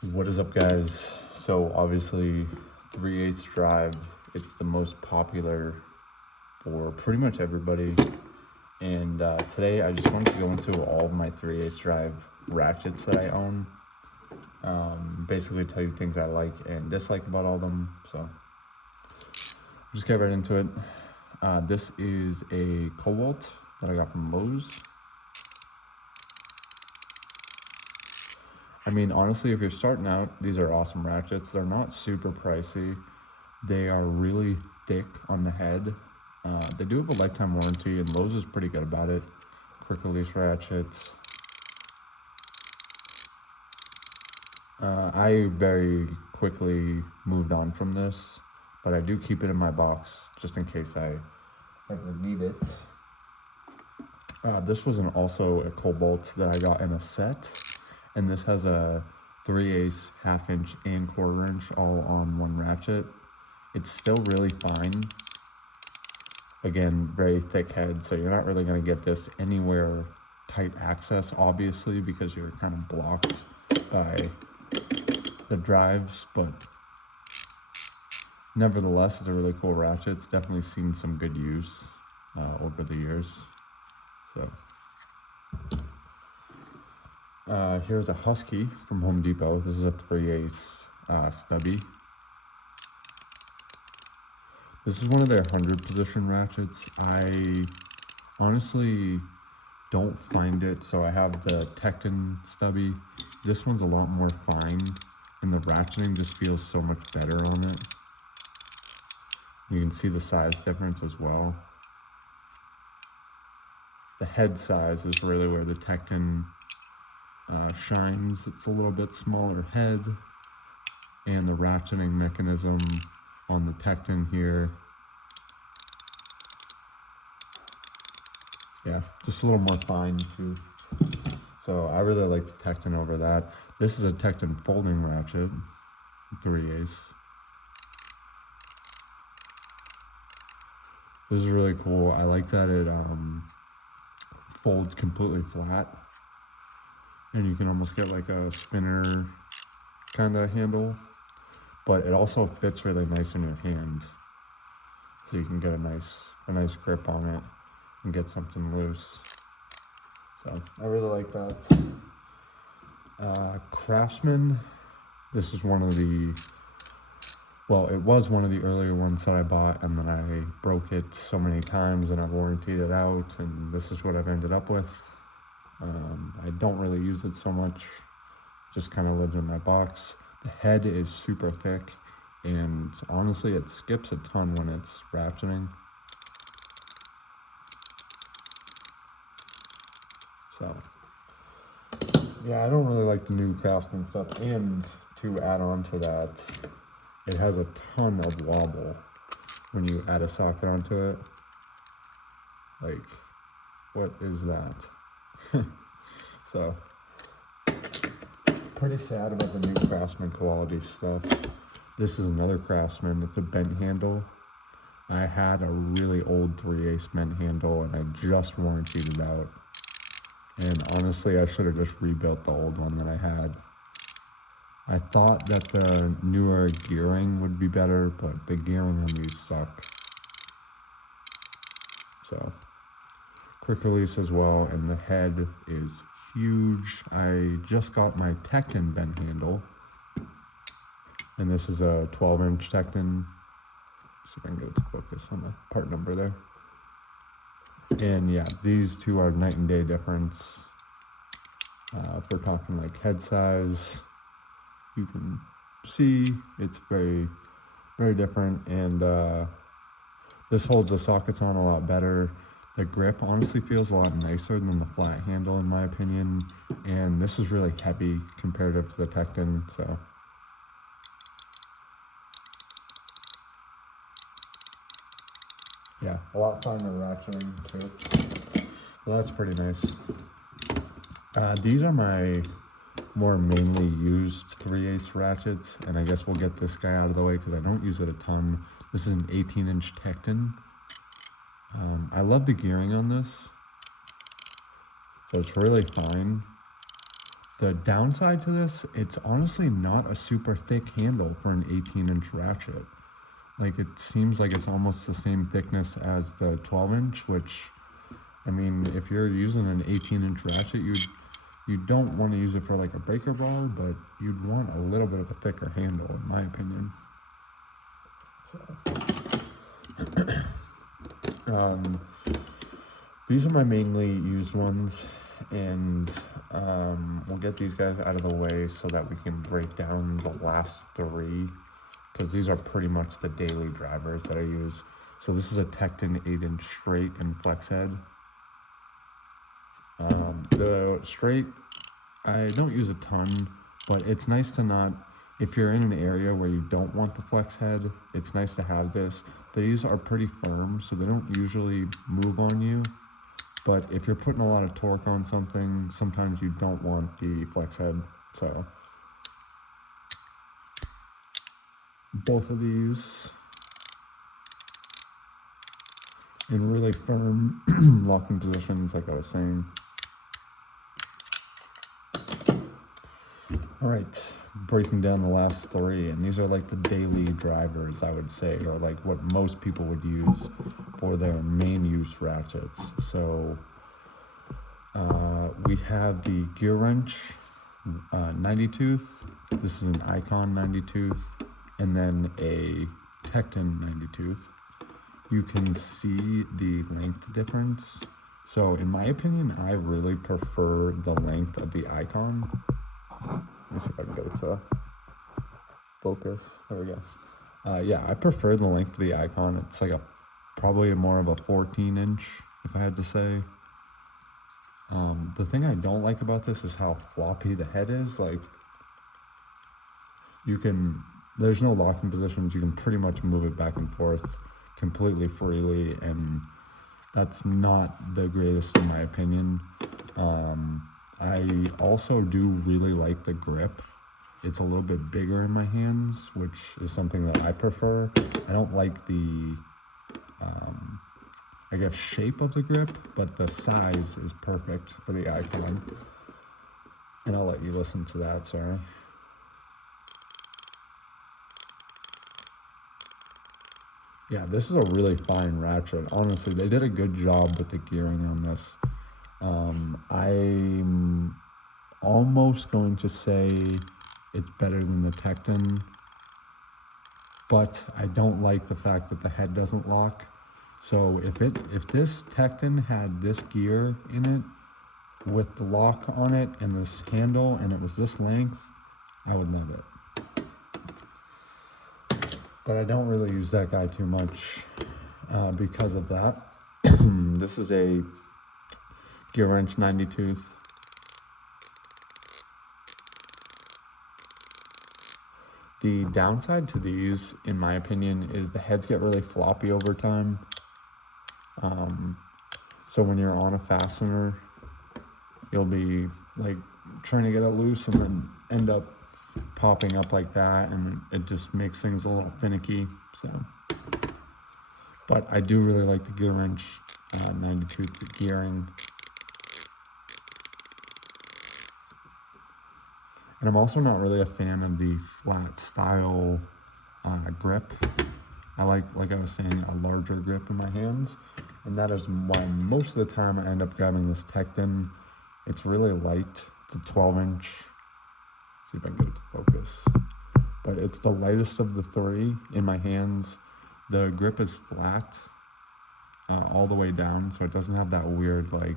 What is up, guys? So obviously 3/8 drive, it's the most popular for pretty much everybody, and today I just wanted to go into all of my 3/8 drive ratchets that I own. Basically tell you things I like and dislike about all of them. So just get right into it. This is a Cobalt that I got from Lowe's. I mean, honestly, if you're starting out, these are awesome ratchets. They're not super pricey. They are really thick on the head. They do have a lifetime warranty, and Lowe's is pretty good about it. Quick release ratchets. I very quickly moved on from this, but I do keep it in my box just in case I ever need it. This was also a Cobalt that I got in a set. And this has a 3/8, half-inch, and quarter-inch all on one ratchet. It's still really fine. Again, very thick head, so you're not really going to get this anywhere tight access, obviously, because you're kind of blocked by the drives. But nevertheless, it's a really cool ratchet. It's definitely seen some good use over the years. So. Here's a Husky from Home Depot. This is a 3/8 Stubby. This is one of their 100 position ratchets. I honestly don't find it, so I have the Tecton Stubby. This one's a lot more fine, and the ratcheting just feels so much better on it. You can see the size difference as well. The head size is really where the Tecton shines. It's a little bit smaller head, and the ratcheting mechanism on the Tecton here, yeah, just a little more fine tooth. So I really like the Tecton over that. This is a Tecton folding ratchet, 3/8. This is really cool. I like that it folds completely flat. And you can almost get like a spinner kind of handle, but it also fits really nice in your hand, so you can get a nice grip on it and get something loose. So I really like that. Craftsman. This is one of the, well, it was one of the earlier ones that I bought, and then I broke it so many times and I warrantied it out, and this is what I've ended up with. I don't really use it so much, just kind of lives in my box. The head is super thick, and honestly it skips a ton when it's ratcheting. So yeah, I don't really like the new Craftsman stuff, and to add on to that, it has a ton of wobble when you add a socket onto it. Like, what is that? So, pretty sad about the new Craftsman quality stuff. This is another Craftsman. It's a bent handle. I had a really old 3/8 bent handle, and I just warrantied it out. And honestly, I should have just rebuilt the old one that I had. I thought that the newer gearing would be better, but the gearing on these suck. So, quick release as well, and the head is huge. I just got my Tecton bent handle, and this is a 12-inch Tecton. See if I can get it to focus on the part number there. And yeah, these two are night and day difference. If we're talking like head size, you can see it's very, very different, and this holds the sockets on a lot better. The grip honestly feels a lot nicer than the flat handle in my opinion, and this is really heavy comparative to the Tecton, so. Yeah, a lot finer ratcheting too. Well, that's pretty nice. These are my more mainly used 3/8 ratchets, and I guess we'll get this guy out of the way because I don't use it a ton. This is an 18-inch Tecton. I love the gearing on this, so it's really fine. The downside to this, it's honestly not a super thick handle for an 18-inch ratchet. Like, it seems like it's almost the same thickness as the 12-inch, which, I mean, if you're using an 18-inch ratchet, you don't want to use it for like a breaker bar, but you'd want a little bit of a thicker handle, in my opinion. So, these are my mainly used ones, and we'll get these guys out of the way so that we can break down the last three, because these are pretty much the daily drivers that I use. So this is a Tecton 8-inch straight and flex head. The straight, I don't use a ton, but it's nice to not, if you're in an area where you don't want the flex head, it's nice to have this. These are pretty firm, so they don't usually move on you. But if you're putting a lot of torque on something, sometimes you don't want the flex head. So both of these in really firm locking positions, like I was saying. All right, breaking down the last three, and these are like the daily drivers, I would say, or like what most people would use for their main use ratchets. So we have the gear wrench 90 tooth. This is an Icon 90 tooth, and then a Tecton 90 tooth. You can see the length difference. So in my opinion, I really prefer the length of the Icon. Let me see if I can get it to focus. There we go. Yeah, I prefer the length of the Icon. It's like probably more of a 14-inch, if I had to say. The thing I don't like about this is how floppy the head is. Like, there's no locking positions. You can pretty much move it back and forth completely freely, and that's not the greatest in my opinion. I also do really like the grip. It's a little bit bigger in my hands, which is something that I prefer. I don't like the I guess shape of the grip, but the size is perfect for the Icon. And I'll let you listen to that, sorry. Yeah, this is a really fine ratchet. Honestly, they did a good job with the gearing on this. I'm almost going to say it's better than the Tecton, but I don't like the fact that the head doesn't lock. So if this Tecton had this gear in it with the lock on it and this handle, and it was this length, I would love it. But I don't really use that guy too much because of that. This is a gear wrench 90 tooth. The downside to these, in my opinion, is the heads get really floppy over time. So when you're on a fastener, you'll be like trying to get it loose and then end up popping up like that, and it just makes things a little finicky. So, but I do really like the gear wrench 90 tooth, the gearing. And I'm also not really a fan of the flat style grip. I like I was saying, a larger grip in my hands. And that is why most of the time I end up grabbing this Tecton. It's really light, the 12-inch. See if I can get it to focus. But it's the lightest of the three in my hands. The grip is flat all the way down, so it doesn't have that weird like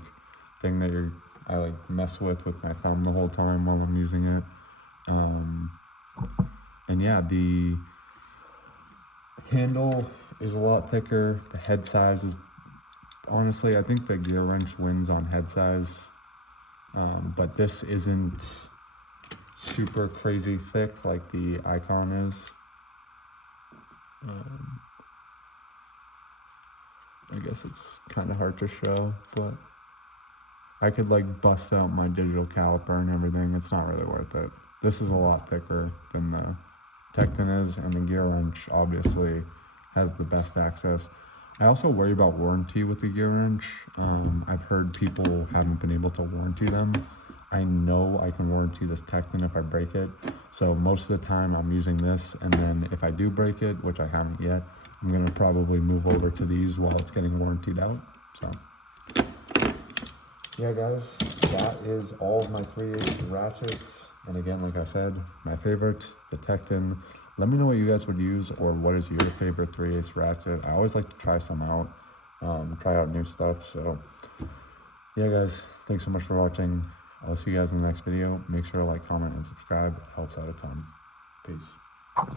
thing that I like mess with my thumb the whole time while I'm using it. And yeah, the handle is a lot thicker. The head size is, honestly, I think the gear wrench wins on head size. But this isn't super crazy thick like the Icon is. I guess it's kind of hard to show, but I could like bust out my digital caliper and everything. It's not really worth it. This is a lot thicker than the Tecton is, and the gear wrench obviously has the best access. I also worry about warranty with the gear wrench. I've heard people haven't been able to warranty them. I know I can warranty this Tecton if I break it. So most of the time I'm using this, and then if I do break it, which I haven't yet, I'm gonna probably move over to these while it's getting warrantied out. So yeah guys, that is all of my 3/8 ratchets. And again, like I said, my favorite, the Tecton. Let me know what you guys would use, or what is your favorite 3/8 ratchet. I always like to try some out, try out new stuff. So yeah guys, thanks so much for watching. I'll see you guys in the next video. Make sure to like, comment, and subscribe. It helps out a ton. Peace.